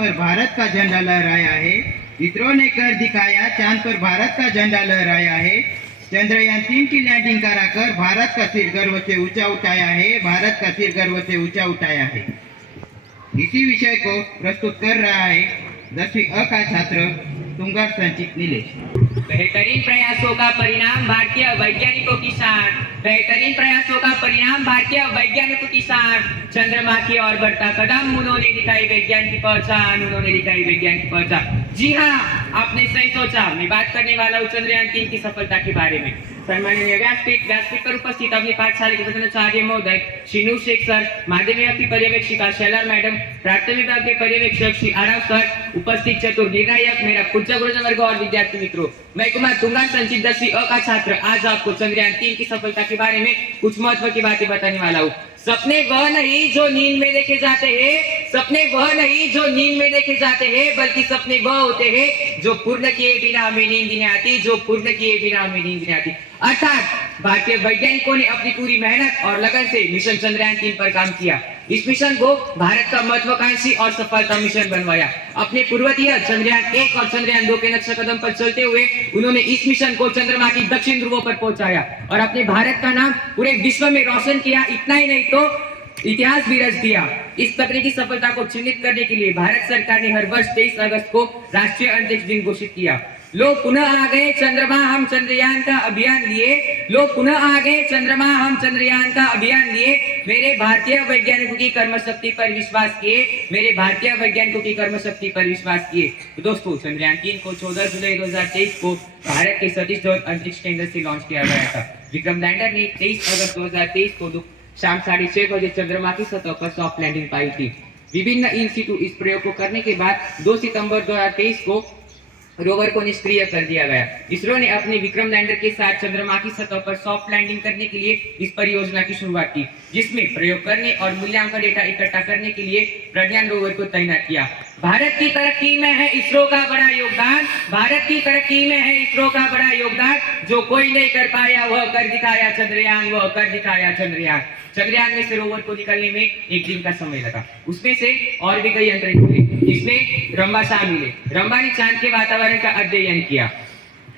पर भारत का झंडा लहराया है। इसरो ने कर दिखाया, चांद पर भारत का झंडा लहराया है। चंद्रयान 3 की लैंडिंग कराकर भारत का सिर गर्व से ऊंचा उठाया है। भारत का सिर गर्व से ऊंचा उठाया है। इसी विषय को प्रस्तुत कर रहा है 10वीं अ का छात्र तुंगार संचित नीलेश। बेहतरीन प्रयासों का परिणाम भारतीय वैज्ञानिकों की शान। बेहतरीन प्रयासों का परिणाम भारतीय वैज्ञानिकों की शान। चंद्रमा की ओर बढ़ता कदम, उन्होंने दिखाई विज्ञान की पहचान, उन्होंने दिखाई विज्ञान की पहचान। जी हाँ, आपने सही सोचा। मैं बात करने वाला हूँ चंद्रयान 3 की सफलता के बारे में। सम्माननीय व्यासपीठ पर उपस्थित अपनी पाठशाला के प्रधानाचार्य महोदय श्री नूर शेख सर, माध्यमिक विभाग की पर्यवेक्षिका शैला मैडम, प्राथमिक विभाग के पर्यवेक्षक श्री आराव सर, उपस्थित चतुर निर्णायक, मेरा पूज्य गुरुजन वर्ग और विद्यार्थी मित्रों, मैं कुमार तुंगार संचित 10वीं अ का छात्र आज आपको चंद्रयान 3 की सफलता के बारे में कुछ महत्व की बातें बताने वाला हूँ। सपने वह नहीं जो नींद में देखे जाते हैं, सपने वह नहीं जो नींद में देखे जाते हैं, बल्कि सपने वह होते हैं जो पूर्ण किए बिना हमें नींद नहीं आती, जो पूर्ण किए बिना हमें नींद नहीं आती। अर्थात भारतीय वैज्ञानिकों ने अपनी पूरी मेहनत और लगन से मिशन चंद्रयान 3 पर काम किया। इस मिशन को भारत का महत्वाकांक्षी और सफलता मिशन बनवाया। अपने पूर्वतीय चंद्रयान 1 और चंद्रयान 2 के नक्शा कदम पर चलते हुए उन्होंने इस मिशन को चंद्रमा की दक्षिण ध्रुवों पर पहुंचाया और अपने भारत का नाम पूरे विश्व में रोशन किया। इतना ही नहीं तो इतिहास भी रच दिया। इस तकनीकी सफलता को चिन्हित करने के लिए भारत सरकार ने हर वर्ष 23 अगस्त को राष्ट्रीय अंतरिक्ष दिन घोषित किया। लोग पुनः आ गए चंद्रमा हम चंद्रयान का अभियान लिए, लोग पुनः आ गए चंद्रमा हम चंद्रयान का अभियान लिए। मेरे भारतीय वैज्ञानिकों की कर्मशक्ति पर विश्वास किए, मेरे भारतीय वैज्ञानिकों की कर्मशक्ति पर विश्वास किए। तो दोस्तों, चंद्रयान 3 को 14 जुलाई 2023 को भारत के सतीश धवन अंतरिक्ष केंद्र से लॉन्च किया गया था। विक्रम लैंडर ने 23 अगस्त 2023 को शाम 6:30 बजे चंद्रमा की सतह पर सॉफ्ट लैंडिंग पाई थी। विभिन्न इन सिटू इस प्रयोग को करने के बाद 2 सितंबर 2023 को रोवर को निष्क्रिय कर दिया गया। इसरो ने अपने विक्रम लैंडर के साथ चंद्रमा की सतह पर सॉफ्ट लैंडिंग करने के लिए इस परियोजना की शुरुआत की, जिसमें प्रयोग करने और मूल्यांकन डेटा इकट्ठा करने के लिए प्रज्ञान रोवर को तैनात किया। भारत की तरक्की में है इसरो का बड़ा योगदान, भारत की तरक्की में है इसरो का बड़ा योगदान। जो कोई नहीं कर पाया वह कर दिखाया चंद्रयान, वह कर दिखाया चंद्रयान। चंद्रयान में से रोवर को निकलने में 1 दिन का समय लगा। उसमें से और भी कई यंत्र निकले, जिसमें रंबा शामिल है। रंबा ने चांद के वातावरण का अध्ययन किया।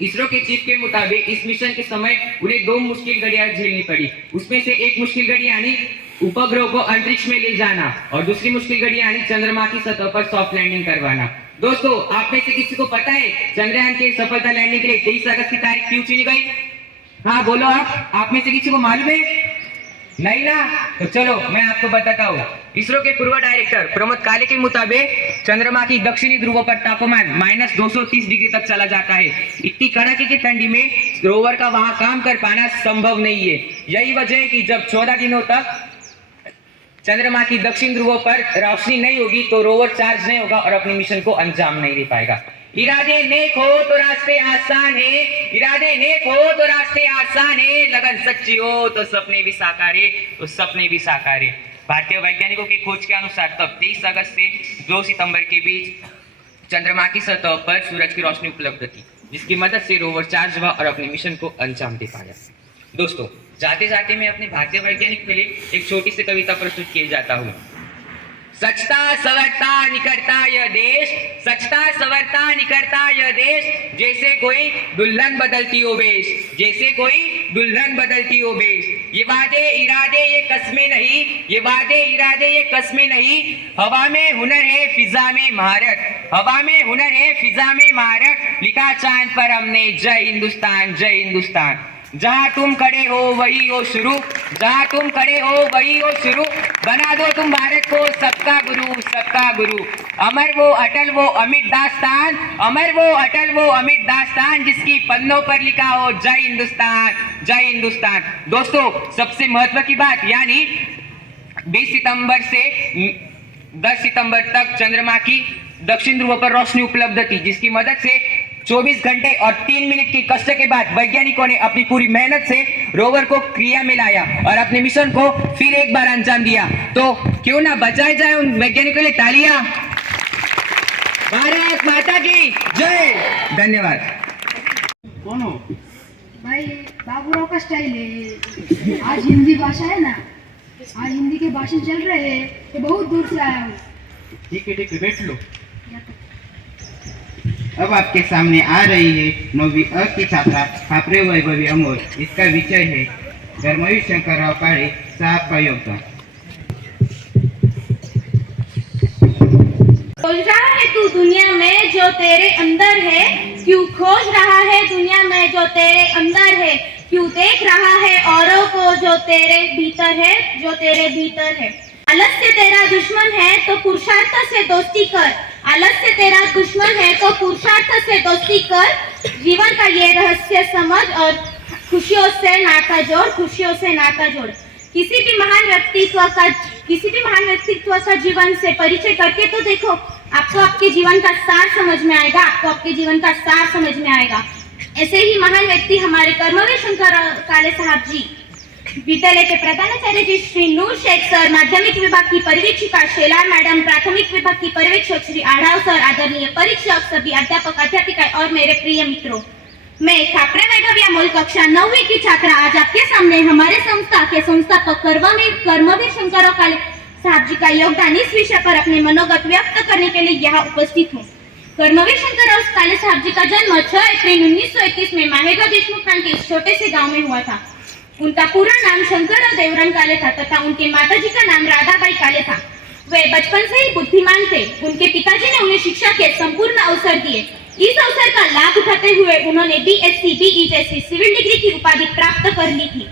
इसरो के चीफ के मुताबिक इस मिशन के समय उन्हें 2 मुश्किल घड़ियां झेलनी पड़ी। उसमें से एक मुश्किल घड़ी यानी उपग्रह को अंतरिक्ष में ले जाना और दूसरी मुश्किल घड़ी यानी चंद्रमा की सतह पर सॉफ्ट लैंडिंग करवाना। दोस्तों, आप में से किसी को पता है चंद्रयान के सफलता लैंडिंग के लिए 23 अगस्त की तारीख क्यों चुनी गई? हाँ बोलो आप में से किसी को मालूम है? नहीं ना? तो चलो मैं आपको बताता हूँ। इसरो के पूर्व डायरेक्टर प्रमोद काले के मुताबिक चंद्रमा की दक्षिणी ध्रुवों पर तापमान -230 डिग्री तक चला जाता है। इतनी कड़ाके की ठंडी में रोवर का वहां काम कर पाना संभव नहीं है। यही वजह है कि जब 14 दिनों तक चंद्रमा की दक्षिण ध्रुवों पर रोशनी नहीं होगी तो रोवर चार्ज नहीं होगा और अपने मिशन को अंजाम नहीं दे पाएगा। इरादे नेक हो तो रास्ते आसान है, इरादे नेक हो तो रास्ते आसान है, लगन सच्ची हो तो सपने भी साकार है, तो सपने भी साकार है। भारतीय वैज्ञानिकों की खोज के अनुसार तब 23 अगस्त से 2 सितंबर के बीच चंद्रमा की सतह पर सूरज की रोशनी उपलब्ध थी, जिसकी मदद से रोवर चार्ज हुआ और अपने मिशन को अंजाम दे पाया। दोस्तों, जाते जाते मैं अपने भारतीय वैज्ञानिक के लिए एक छोटी सी कविता प्रस्तुत किए जाता हूँ। सचता सवरता निकटता यह देश, सचता सवरता निकटता यह देश, जैसे कोई दुल्हन बदलती हो वेश, जैसे कोई दुल्हन बदलती हो वेश। ये वादे इरादे ये कस्में नहीं, ये वादे इरादे ये कस्में नहीं, हवा में हुनर है फिजा में महारत, हवा में हुनर है फिजा में महारत, लिखा चांद पर हमने जय हिंदुस्तान, जय हिंदुस्तान। जहाँ तुम खड़े हो वही हो शुरू, जहाँ तुम खड़े हो वही हो शुरू, बना दो तुम भारत को सबका गुरु, सबका गुरु। अमर वो अटल वो अमिट दास्तान, अमर वो अटल वो अमिट दास्तान, जिसकी पन्नों पर लिखा हो जय हिंदुस्तान, जय हिंदुस्तान। दोस्तों, सबसे महत्व की बात यानी 20 सितंबर से 10 सितंबर तक चंद्रमा की दक्षिण ध्रुव पर रोशनी उपलब्ध थी, जिसकी मदद से 24 घंटे और 3 मिनट की कष्ट के बाद वैज्ञानिकों ने अपनी पूरी मेहनत से रोवर को क्रिया में लाया और अपने मिशन को फिर एक बार अंजाम दिया। तो क्यों ना बजाई जाए उन वैज्ञानिकों के लिए तालियां। भारत माता की जय। धन्यवाद। कौन हो भाई? बाबूराव का स्टाइल है। आज हिंदी भाषा है ना, आज हिंदी के भाषण चल रहे हैं, तो बहुत दूर से आया हूँ। ठीक है बैठ लो। अब आपके सामने आ रही है 9वीं अ की छात्रा खापरे वैभवी अमोल। इसका विषय है धर्मवीर शंकरराव काळे साहब का योगदान। खोज रहा है तू दुनिया में जो तेरे अंदर है, क्यों खोज रहा है दुनिया में जो तेरे अंदर है, क्यों देख रहा है औरों को जो तेरे भीतर है, जो तेरे भीतर है। आलस्य तेरा दुश्मन है तो पुरुषार्थ से दोस्ती कर, आलस्य तेरा दुश्मन है तो पुरुषार्थ से दोस्ती कर। जीवन का ये रहस्य समझ और खुशियों से नाता जोड़, खुशियों से नाता जोड़। किसी भी महान व्यक्तित्व का जीवन से परिचय करके तो देखो, आपको आपके जीवन का सार समझ में आएगा, आपको आपके जीवन का सार समझ में आएगा। ऐसे ही महान व्यक्ति हमारे कर्मवीर शंकर काले साहब जी, विद्यालय के प्रधानाचार्य जी श्री नूर शेख सर, माध्यमिक विभाग की पर्यवेक्षिका शेलार मैडम, प्राथमिक विभाग की पर्यवेक्षक श्री आढ़ाव सर, आदरणीय परीक्षक, सभी अध्यापक अध्यापिका और मेरे प्रिय मित्रों, मैं खापरे वैभवी अमोल कक्षा 9वीं की छात्रा आज आपके सामने हमारे संस्था के संस्थापक कर्मवीर शंकरराव काले साहब जी का योगदान इस विषय पर अपने मनोगत व्यक्त करने के लिए यहाँ उपस्थित हूँ। कर्मवीर शंकरराव काले साहब जी का जन्म 6 अप्रैल 1921 में माहेगांव देशमुख के इस छोटे से गांव में हुआ था। उनका पूरा नाम शंकरराव देवराम काले था तथा उनके माताजी का नाम राधाबाई काले था। वे बचपन से ही बुद्धिमान थे। उनके पिताजी ने उन्हें शिक्षा के संपूर्ण अवसर दिए। इस अवसर का लाभ उठाते हुए उन्होंने BSc, BE जैसी सिविल डिग्री की उपाधि प्राप्त कर ली थी।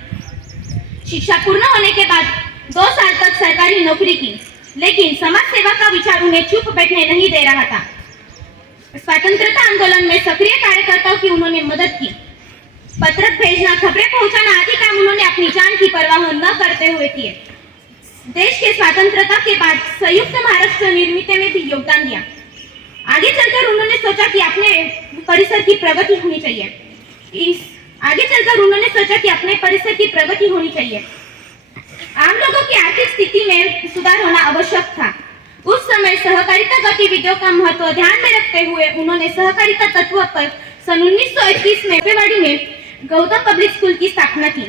शिक्षा पूर्ण होने के बाद 2 साल तक सरकारी नौकरी की, लेकिन समाज सेवा का विचार उन्हें चुप बैठने नहीं दे रहा था। स्वतंत्रता आंदोलन में सक्रिय कार्यकर्ताओं की उन्होंने मदद की। पत्रक भेजना, खबरें पहुंचाना आदि काम उन्होंने अपनी जान की परवाह न करते हुए किए। देश के स्वतंत्रता के बाद संयुक्त महाराष्ट्र निर्मित में भी योगदान दिया। आगे चलकर उन्होंने सोचा कि अपने परिसर की प्रगति होनी चाहिए। आम लोगों की आर्थिक स्थिति में सुधार होना आवश्यक था। उस समय सहकारिता गतिविधियों का महत्व ध्यान में रखते हुए उन्होंने सहकारिता तत्व पर सन 1921 में पेवाड़ी में गौतम पब्लिक स्कूल की स्थापना की।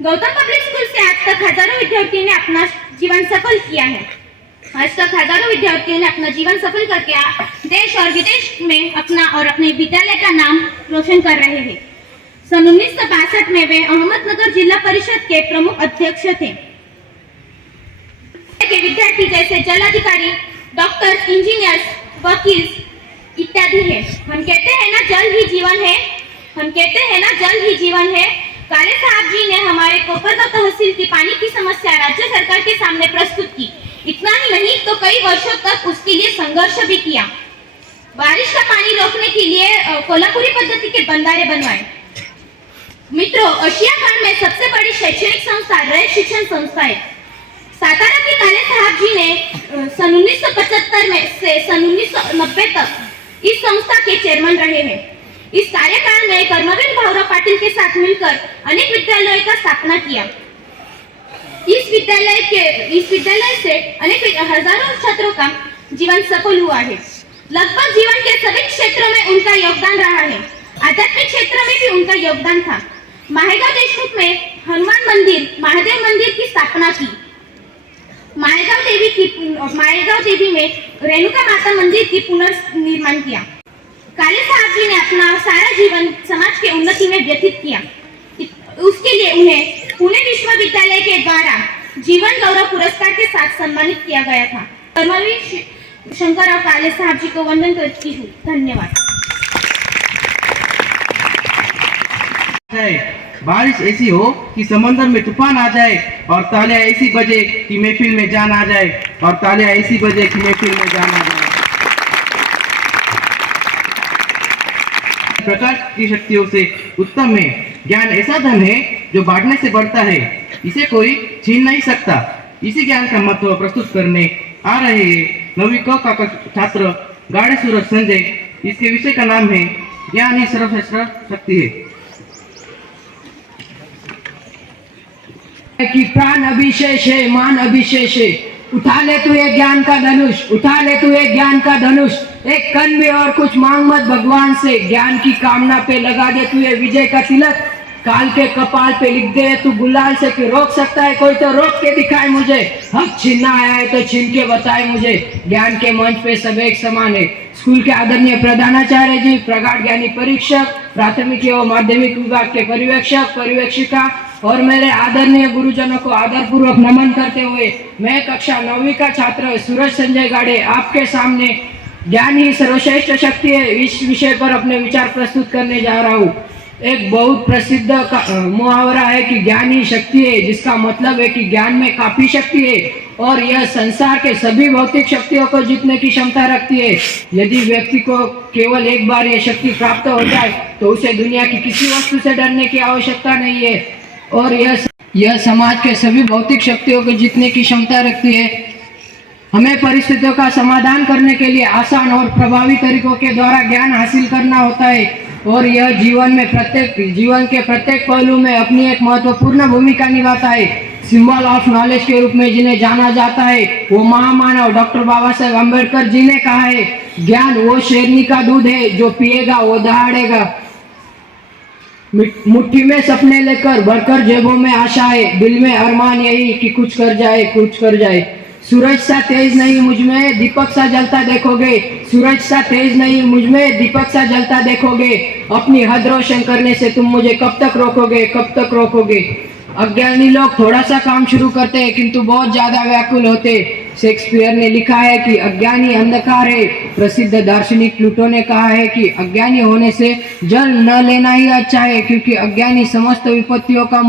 गौतम पब्लिक स्कूल से आज तक हजारों विद्यार्थियों ने अपना जीवन सफल किया है। आज तक हजारों विद्यार्थियों ने अपना जीवन सफल करके देश और विदेश में अपना और अपने विद्यालय का नाम रोशन कर रहे हैं। सन 1962 में वे अहमदनगर जिला परिषद के प्रमुख अध्यक्ष थे। के विद्यार्थी जैसे जलाधिकारी, डॉक्टर्स, इंजीनियर्स, वकील इत्यादि है। हम कहते हैं ना जल ही जीवन है। काले साहब जी ने हमारे कोपरगांव तहसील की पानी की समस्या राज्य सरकार के सामने प्रस्तुत की। इतना ही नहीं तो कई वर्षों तक उसके लिए संघर्ष भी किया। बारिश का पानी रोकने के लिए कोल्हापुरी पद्धति के बंधारे बनवाए। मित्रों, एशिया खंड में सबसे बड़ी शैक्षणिक संस्था रयत शिक्षण संस्था है। सातारा के काले साहब जी ने सन 1975 में से सन 1990 तक इस संस्था के चेयरमैन रहे हैं। इस कार्यकाल में कर्मवीर भाऊराव पाटिल के साथ मिलकर अनेक विद्यालयों का स्थापना किया। इस विद्यालय से अनेक हजारों छात्रों का जीवन सफल हुआ है। लगभग जीवन के सभी क्षेत्रों में उनका योगदान रहा है। आध्यात्मिक क्षेत्र में भी उनका योगदान था। माहेगांव देशमुख में हनुमान मंदिर, महादेव मंदिर की स्थापना की। माहेगांव देवी में रेणुका माता मंदिर की पुनर्निर्माण किया। काले साहब जी ने अपना सारा जीवन समाज के उन्नति में व्यतीत किया। उसके लिए उन्हें पुणे विश्वविद्यालय के द्वारा जीवन गौरव पुरस्कार के साथ सम्मानित किया गया था। कर्मवीर शंकरराव काले साहब जी को वंदन करती हूँ। धन्यवाद। बारिश ऐसी हो कि समंदर में तूफान आ जाए और तालियां ऐसी बजे कि महफिल में जान आ जाए और तालियां ऐसी बजे कि महफिल में जान आ जाए। प्रकाश की शक्तियों से उत्तम है। ज्ञान ऐसा धन है जो बांटने से बढ़ता है, इसे कोई छीन नहीं सकता। इसी ज्ञान का महत्व प्रस्तुत करने आ रहे हैं 9वीं क का छात्र गाढ़े सूरज संजय। इसके विषय का नाम है ज्ञान ही सर्वश्रेष्ठ शक्ति है। कि प्राण अभिशेष है, मान अभिशेष है। उठा ले तू ये ज्ञान का धनुष, उठा ले तू ये ज्ञान का धनुष। एक कण भी और कुछ मांग मत भगवान से, ज्ञान की कामना पे लगा दे तू ये विजय का तिलक। काल के कपाल पे लिख दे तू गुलाल से कि रोक सकता है कोई तो रोक के दिखाए मुझे, हक छीनना आया है तो छीन के बताए मुझे, ज्ञान के मंच पे सब एक समान है। स्कूल के आदरणीय प्रधानाचार्य जी, प्रगाढ़ ज्ञानी परीक्षक, प्राथमिक एवं माध्यमिक विभाग के पर्यवेक्षक पर्यवेक्षिका और मेरे आदरणीय गुरुजनों को आदरपूर्वक नमन करते हुए मैं कक्षा 9वीं का छात्र सूरज संजय गाड़े आपके सामने ज्ञान ही सर्वश्रेष्ठ शक्ति है इस विषय पर अपने विचार प्रस्तुत करने जा रहा हूँ। एक बहुत प्रसिद्ध मुहावरा है कि ज्ञान ही शक्ति है, जिसका मतलब है कि ज्ञान में काफी शक्ति है और यह संसार के सभी भौतिक शक्तियों को जीतने की क्षमता रखती है। यदि व्यक्ति को केवल एक बार यह शक्ति प्राप्त हो जाए तो उसे दुनिया की किसी वस्तु से डरने की आवश्यकता नहीं है और यह समाज के सभी भौतिक शक्तियों को जीतने की क्षमता रखती है। हमें परिस्थितियों का समाधान करने के लिए आसान और प्रभावी तरीकों के द्वारा ज्ञान हासिल करना होता है और यह जीवन के प्रत्येक पहलू में अपनी एक महत्वपूर्ण भूमिका निभाता है। सिंबल ऑफ नॉलेज के रूप में जिन्हें जाना जाता है वो महामानव डॉक्टर बाबा साहेब अम्बेडकर जी ने कहा है, ज्ञान वो शेरनी का दूध है जो पिएगा वो दहाड़ेगा। मुट्ठी में सपने लेकर भरकर जेबों में आशा है, दिल में अरमान यही कि कुछ कर जाए। सूरज सा तेज नहीं मुझ में दीपक सा जलता देखोगे, सूरज सा तेज नहीं मुझ में दीपक सा जलता देखोगे। अपनी हद रोशन करने से तुम मुझे कब तक रोकोगे। अज्ञानी लोग थोड़ा सा काम शुरू करते हैं किंतु बहुत ज्यादा व्याकुल होते। शेक्सपियर ने लिखा है कि अज्ञानी अंधकार है। प्रसिद्ध दार्शनिक प्लूटो ने कहा है कि अज्ञानी होने से जल न लेना ही अच्छा है, क्योंकि अज्ञानी समस्त विपत्तियों का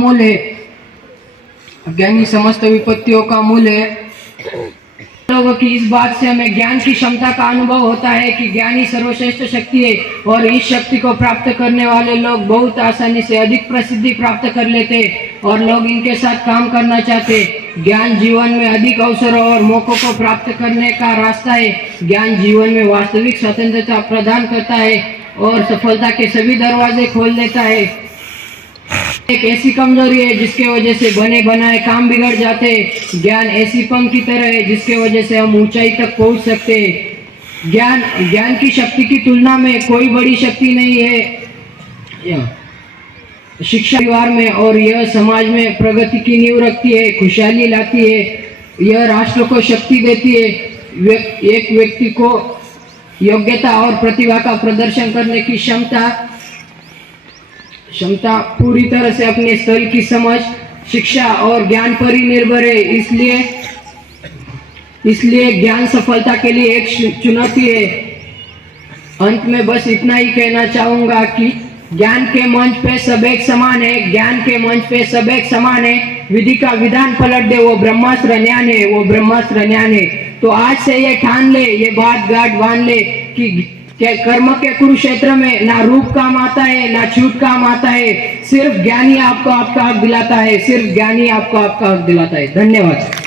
मूल है। लोगों की इस बात से हमें ज्ञान की क्षमता का अनुभव होता है कि ज्ञान ही सर्वश्रेष्ठ शक्ति है और इस शक्ति को प्राप्त करने वाले लोग बहुत आसानी से अधिक प्रसिद्धि प्राप्त कर लेते और लोग इनके साथ काम करना चाहते। ज्ञान जीवन में अधिक अवसरों और मौकों को प्राप्त करने का रास्ता है। ज्ञान जीवन में वास्तविक स्वतंत्रता प्रदान करता है और सफलता के सभी दरवाजे खोल देता है। एक ऐसी कमजोरी है जिसके वजह से बने बनाए काम बिगड़ जाते हैं। ज्ञान ऐसी पंख की तरह है जिसके वजह से हम ऊंचाई तक पहुंच सकते हैं। ज्ञान की शक्ति की तुलना में कोई बड़ी शक्ति नहीं है। शिक्षा परिवार में और यह समाज में प्रगति की नींव रखती है, खुशहाली लाती है। यह राष्ट्र को शक्ति देती है। एक व्यक्ति को योग्यता और प्रतिभा का प्रदर्शन करने की क्षमता पूरी तरह से अपने स्तर की समझ, शिक्षा और ज्ञान पर ही निर्भर है। इसलिए ज्ञान सफलता के लिए एक चुनौती है। अंत में बस इतना ही कहना चाहूंगा कि ज्ञान के मंच पे सब एक समान है। विधि का विधान पलट दे वो ब्रह्मास्त्र ज्ञान है। तो आज से ये ठान ले, ये बात गांठ बांध ले कि कर्म के कुरुक्षेत्र में ना रूप काम आता है ना छूट काम आता है। सिर्फ ज्ञानी आपको आपका हक दिलाता है। धन्यवाद।